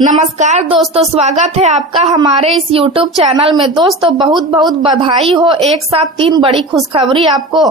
नमस्कार दोस्तों, स्वागत है आपका हमारे इस YouTube चैनल में। दोस्तों बहुत बहुत बधाई हो, एक साथ 3 बड़ी खुशखबरी आपको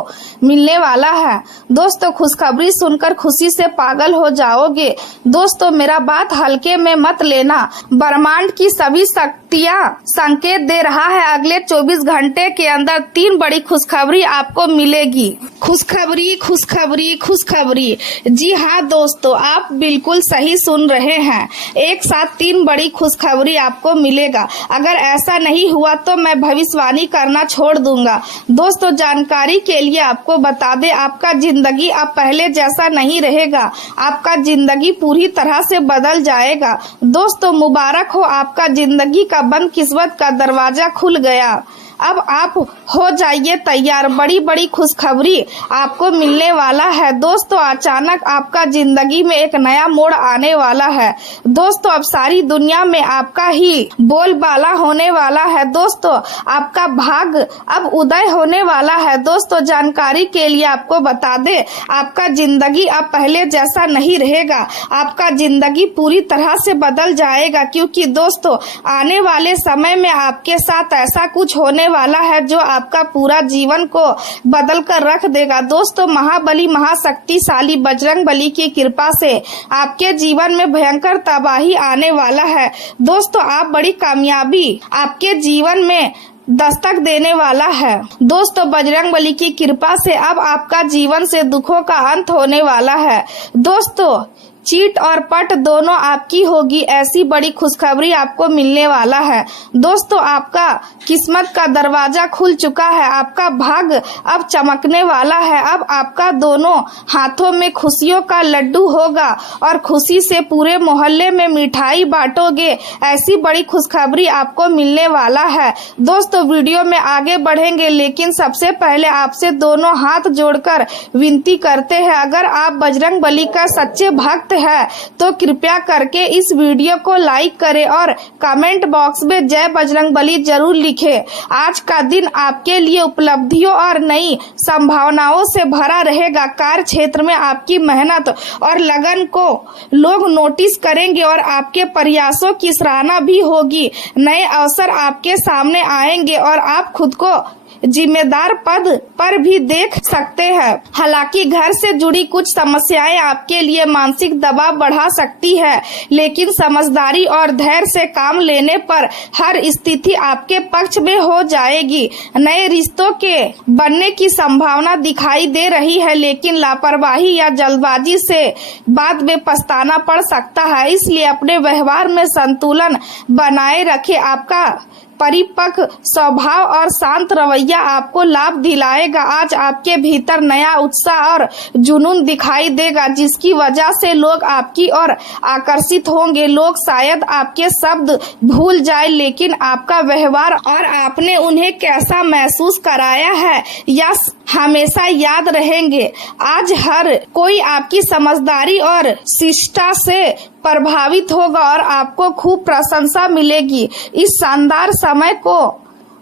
मिलने वाला है। दोस्तों खुशखबरी सुनकर खुशी से पागल हो जाओगे। दोस्तों मेरा बात हल्के में मत लेना, ब्रह्मांड की सभी शक्तियाँ संकेत दे रहा है अगले 24 घंटे के अंदर 3 बड़ी खुशखबरी आपको मिलेगी। खुशखबरी खुशखबरी खुशखबरी, जी हाँ दोस्तों, आप बिल्कुल सही सुन रहे हैं। एक साथ 3 बड़ी खुशखबरी आपको मिलेगा। अगर ऐसा नहीं हुआ तो मैं भविष्यवाणी करना छोड़ दूंगा। दोस्तों जानकारी के लिए आपको बता दें, आपका जिंदगी अब पहले जैसा नहीं रहेगा। आपका जिंदगी पूरी तरह से बदल जाएगा। दोस्तों मुबारक हो, आपका जिंदगी का बंद किस्मत का दरवाजा खुल गया। अब आप हो जाइए तैयार, बड़ी बड़ी खुशखबरी आपको मिलने वाला है। दोस्तों अचानक आपका जिंदगी में एक नया मोड़ आने वाला है। दोस्तों अब सारी दुनिया में आपका ही बोलबाला होने वाला है। दोस्तों आपका भाग अब उदय होने वाला है। दोस्तों जानकारी के लिए आपको बता दें, आपका जिंदगी अब पहले जैसा नहीं रहेगा। आपका जिंदगी पूरी तरह से बदल जाएगा, क्योंकि दोस्तों आने वाले समय में आपके साथ ऐसा कुछ होने वाला है जो आपका पूरा जीवन को बदल कर रख देगा। दोस्तों महाबली महाशक्तिशाली बजरंगबली की कृपा से आपके जीवन में भयंकर तबाही आने वाला है। दोस्तों आप बड़ी कामयाबी आपके जीवन में दस्तक देने वाला है। दोस्तों बजरंगबली की कृपा से अब आपका जीवन से दुखों का अंत होने वाला है। दोस्तों चीट और पट दोनों आपकी होगी, ऐसी बड़ी खुशखबरी आपको मिलने वाला है। दोस्तों आपका किस्मत का दरवाजा खुल चुका है। आपका भाग्य अब चमकने वाला है। अब आपका दोनों हाथों में खुशियों का लड्डू होगा और खुशी से पूरे मोहल्ले में मिठाई बांटोगे। ऐसी बड़ी खुशखबरी आपको मिलने वाला है। दोस्तों वीडियो में आगे बढ़ेंगे, लेकिन सबसे पहले आपसे दोनों हाथ जोड़कर विनती करते हैं, अगर आप बजरंगबली का सच्चे भक्त है तो कृपया करके इस वीडियो को लाइक करें और कमेंट बॉक्स में जय बजरंगबली जरूर लिखें। आज का दिन आपके लिए उपलब्धियों और नई संभावनाओं से भरा रहेगा। कार्य क्षेत्र में आपकी मेहनत और लगन को लोग नोटिस करेंगे और आपके प्रयासों की सराहना भी होगी। नए अवसर आपके सामने आएंगे और आप खुद को जिम्मेदार पद पर भी देख सकते हैं। हालांकि घर से जुड़ी कुछ समस्याएं आपके लिए मानसिक दबाव बढ़ा सकती है, लेकिन समझदारी और धैर्य से काम लेने पर हर स्थिति आपके पक्ष में हो जाएगी। नए रिश्तों के बनने की संभावना दिखाई दे रही है, लेकिन लापरवाही या जल्दबाजी से बाद में पछताना पड़ सकता है। इसलिए अपने व्यवहार में संतुलन बनाए रखें। आपका परिपक्व स्वभाव और शांत रवैया आपको लाभ दिलाएगा। आज आपके भीतर नया उत्साह और जुनून दिखाई देगा, जिसकी वजह से लोग आपकी ओर आकर्षित होंगे। लोग शायद आपके शब्द भूल जाए, लेकिन आपका व्यवहार और आपने उन्हें कैसा महसूस कराया है यह हमेशा याद रहेंगे। आज हर कोई आपकी समझदारी और शिष्टता से प्रभावित होगा और आपको खूब प्रशंसा मिलेगी। इस शानदार समय को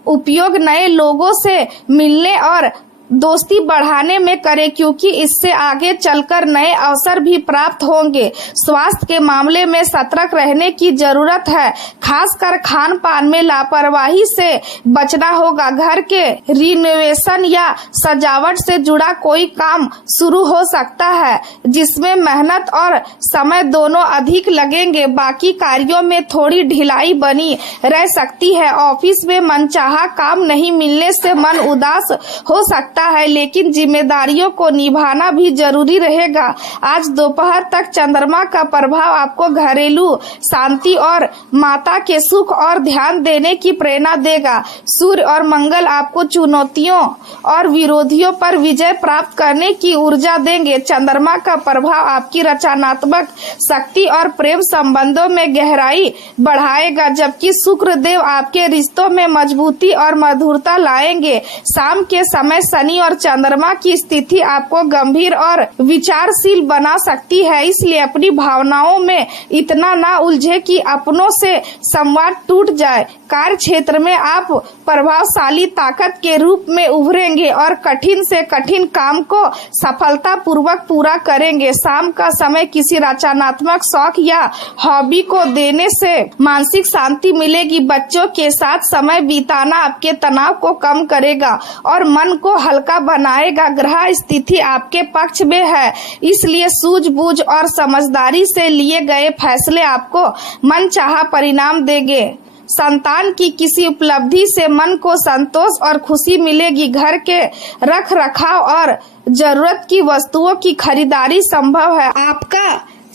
उपयोग नए लोगों से मिलने और दोस्ती बढ़ाने में करें, क्योंकि इससे आगे चलकर नए अवसर भी प्राप्त होंगे। स्वास्थ्य के मामले में सतर्क रहने की जरूरत है, खासकर खान पान में लापरवाही से बचना होगा। घर के रिनोवेशन या सजावट से जुड़ा कोई काम शुरू हो सकता है, जिसमें मेहनत और समय दोनों अधिक लगेंगे। बाकी कार्यों में थोड़ी ढिलाई बनी रह सकती है। ऑफिस में मनचाहा काम नहीं मिलने से मन उदास हो सकता है, लेकिन जिम्मेदारियों को निभाना भी जरूरी रहेगा। आज दोपहर तक चंद्रमा का प्रभाव आपको घरेलू शांति और माता के सुख और ध्यान देने की प्रेरणा देगा। सूर्य और मंगल आपको चुनौतियों और विरोधियों पर विजय प्राप्त करने की ऊर्जा देंगे। चंद्रमा का प्रभाव आपकी रचनात्मक शक्ति और प्रेम संबंधों में गहराई बढ़ाएगा, जबकि शुक्र देव आपके रिश्तों में मजबूती और मधुरता लाएंगे। शाम के समय शनि और चंद्रमा की स्थिति आपको गंभीर और विचारशील बना सकती है, इसलिए अपनी भावनाओं में इतना ना उलझे कि अपनों से संवाद टूट जाए। कार्य क्षेत्र में आप प्रभावशाली ताकत के रूप में उभरेंगे और कठिन से कठिन काम को सफलतापूर्वक पूरा करेंगे। शाम का समय किसी रचनात्मक शौक या हॉबी को देने से मानसिक शांति मिलेगी। बच्चों के साथ समय बिताना आपके तनाव को कम करेगा और मन को हल्का बनाएगा। ग्रह स्थिति आपके पक्ष में है, इसलिए सूझबूझ और समझदारी से लिए गए फैसले आपको मनचाहा परिणाम देंगे। संतान की किसी उपलब्धि से मन को संतोष और खुशी मिलेगी। घर के रख रखाव और जरूरत की वस्तुओं की खरीदारी संभव है। आपका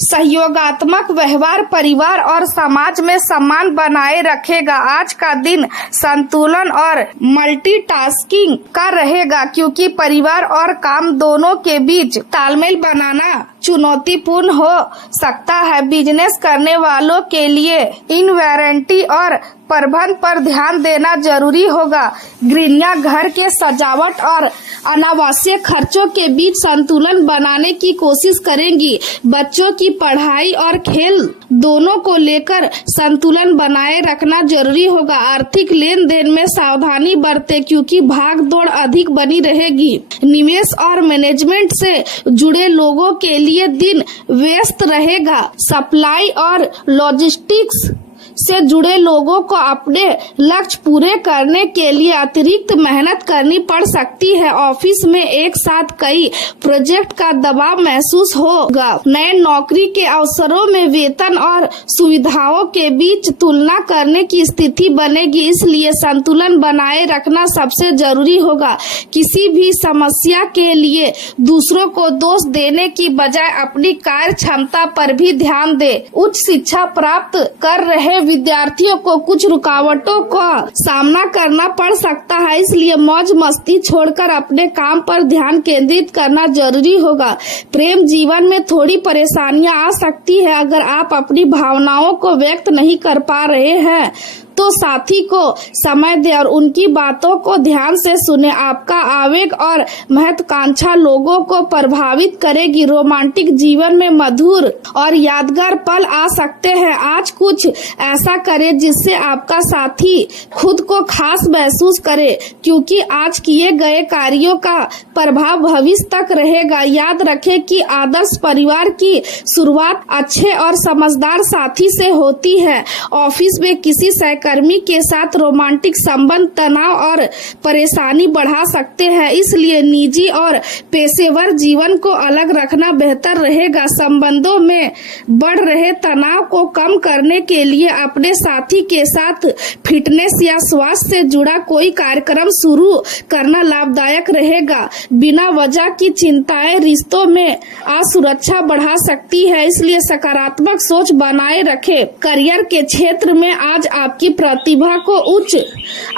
सहयोगात्मक व्यवहार परिवार और समाज में सम्मान बनाए रखेगा। आज का दिन संतुलन और मल्टीटास्किंग का रहेगा, क्योंकि परिवार और काम दोनों के बीच तालमेल बनाना चुनौतीपूर्ण हो सकता है। बिजनेस करने वालों के लिए इन्वेंटरी और प्रबंधन पर ध्यान देना जरूरी होगा। गृहिणियां घर के सजावट और अनावश्यक खर्चों के बीच संतुलन बनाने की कोशिश करेंगी। बच्चों की पढ़ाई और खेल दोनों को लेकर संतुलन बनाए रखना जरूरी होगा। आर्थिक लेन देन में सावधानी बरतें, क्योंकि भाग दौड़ अधिक बनी रहेगी। निवेश और मैनेजमेंट से जुड़े लोगों के लिए दिन व्यस्त रहेगा। सप्लाई और लॉजिस्टिक्स से जुड़े लोगों को अपने लक्ष्य पूरे करने के लिए अतिरिक्त मेहनत करनी पड़ सकती है। ऑफिस में एक साथ कई प्रोजेक्ट का दबाव महसूस होगा। नए नौकरी के अवसरों में वेतन और सुविधाओं के बीच तुलना करने की स्थिति बनेगी, इसलिए संतुलन बनाए रखना सबसे जरूरी होगा। किसी भी समस्या के लिए दूसरों को दोष देने की बजाय अपनी कार्य क्षमता पर भी ध्यान दे। उच्च शिक्षा प्राप्त कर रहे विद्यार्थियों को कुछ रुकावटों का सामना करना पड़ सकता है, इसलिए मौज मस्ती छोड़कर अपने काम पर ध्यान केंद्रित करना जरूरी होगा। प्रेम जीवन में थोड़ी परेशानियां आ सकती है। अगर आप अपनी भावनाओं को व्यक्त नहीं कर पा रहे हैं तो साथी को समय दें और उनकी बातों को ध्यान से सुने। आपका आवेग और महत्वाकांक्षा लोगों को प्रभावित करेगी। रोमांटिक जीवन में मधुर और यादगार पल आ सकते हैं। आज कुछ ऐसा करें जिससे आपका साथी खुद को खास महसूस करे, क्योंकि आज किए गए कार्यों का प्रभाव भविष्य तक रहेगा। याद रखें कि आदर्श परिवार की शुरुआत अच्छे और समझदार साथी से होती है। ऑफिस में किसी सहकर्मी के साथ रोमांटिक संबंध तनाव और परेशानी बढ़ा सकते हैं, इसलिए निजी और पेशेवर जीवन को अलग रखना बेहतर रहेगा। संबंधों में बढ़ रहे तनाव को कम करने के लिए अपने साथी के साथ फिटनेस या स्वास्थ्य से जुड़ा कोई कार्यक्रम शुरू करना लाभदायक रहेगा। बिना वजह की चिंताएं रिश्तों में असुरक्षा बढ़ा सकती है, इसलिए सकारात्मक सोच बनाए रखें। करियर के क्षेत्र में आज आपकी प्रतिभा को उच्च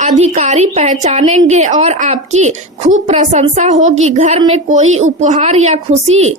अधिकारी पहचानेंगे और आपकी खूब प्रशंसा होगी। घर में कोई उपहार या खुशी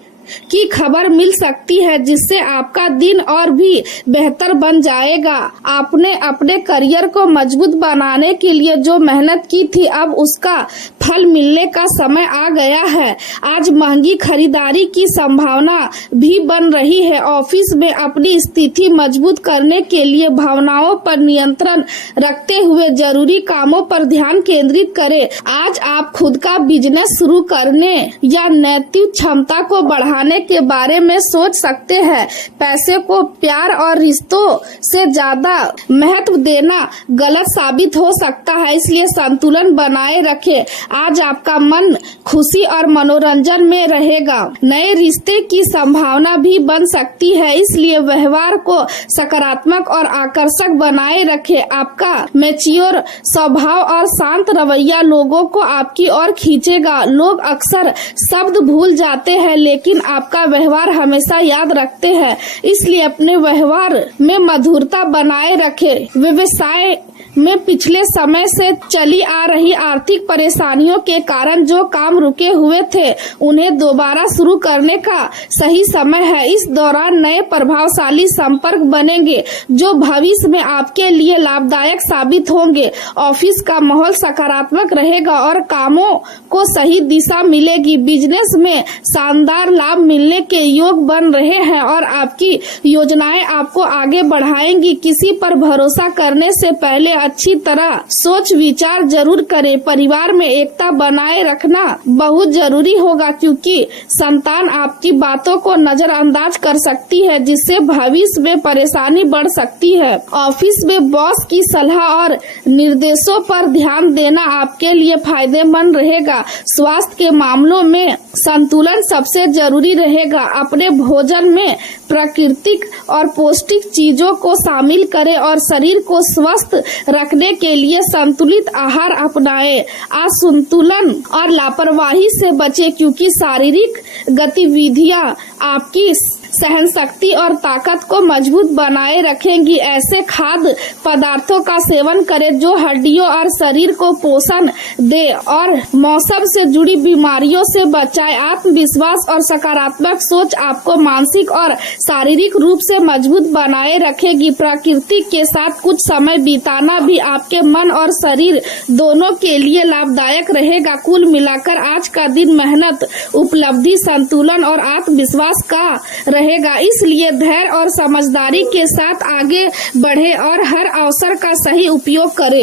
की खबर मिल सकती है, जिससे आपका दिन और भी बेहतर बन जाएगा। आपने अपने करियर को मजबूत बनाने के लिए जो मेहनत की थी, अब उसका फल मिलने का समय आ गया है। आज महंगी खरीदारी की संभावना भी बन रही है। ऑफिस में अपनी स्थिति मजबूत करने के लिए भावनाओं पर नियंत्रण रखते हुए जरूरी कामों पर ध्यान केंद्रित करें। आज आप खुद का बिजनेस शुरू करने या नैतिक क्षमता को बढ़ाने के बारे में सोच सकते हैं। पैसे को प्यार और रिश्तों से ज्यादा महत्व देना गलत साबित हो सकता है, इसलिए संतुलन बनाए रखें। आज आपका मन खुशी और मनोरंजन में रहेगा। नए रिश्ते की संभावना भी बन सकती है, इसलिए व्यवहार को सकारात्मक और आकर्षक बनाए रखें। आपका मैच्योर स्वभाव और शांत रवैया लोगों को आपकी ओर खींचेगा। लोग अक्सर शब्द भूल जाते हैं, लेकिन आपका व्यवहार हमेशा याद रखते हैं, इसलिए अपने व्यवहार में मधुरता बनाए रखें। व्यवसाय में पिछले समय से चली आ रही आर्थिक परेशानियों के कारण जो काम रुके हुए थे उन्हें दोबारा शुरू करने का सही समय है। इस दौरान नए प्रभावशाली संपर्क बनेंगे जो भविष्य में आपके लिए लाभदायक साबित होंगे। ऑफिस का माहौल सकारात्मक रहेगा और कामों को सही दिशा मिलेगी। बिजनेस में शानदार लाभ मिलने के योग बन रहे हैं और आपकी योजनाएं आपको आगे बढ़ाएंगी। किसी पर भरोसा करने से पहले अच्छी तरह सोच विचार जरूर करें। परिवार में एकता बनाए रखना बहुत जरूरी होगा क्योंकि संतान आपकी बातों को नजरअंदाज कर सकती है जिससे भविष्य में परेशानी बढ़ सकती है। ऑफिस में बॉस की सलाह और निर्देशों पर ध्यान देना आपके लिए फायदेमंद रहेगा। स्वास्थ्य के मामलों में संतुलन सबसे जरूरी रहेगा। अपने भोजन में प्राकृतिक और पौष्टिक चीजों को शामिल करें और शरीर को स्वस्थ रखने के लिए संतुलित आहार अपनाएं। असंतुलन और लापरवाही से बचें क्योंकि शारीरिक गतिविधियां आपकी सहन शक्ति और ताकत को मजबूत बनाए रखेंगी। ऐसे खाद्य पदार्थों का सेवन करें जो हड्डियों और शरीर को पोषण दे और मौसम से जुड़ी बीमारियों से बचाए। आत्मविश्वास और सकारात्मक सोच आपको मानसिक और शारीरिक रूप से मजबूत बनाए रखेगी। प्रकृति के साथ कुछ समय बिताना भी आपके मन और शरीर दोनों के लिए लाभदायक रहेगा। कुल मिलाकर आज का दिन मेहनत, उपलब्धि, संतुलन और आत्मविश्वास का रहेगा। इसलिए धैर्य और समझदारी के साथ आगे बढ़े और हर अवसर का सही उपयोग करें।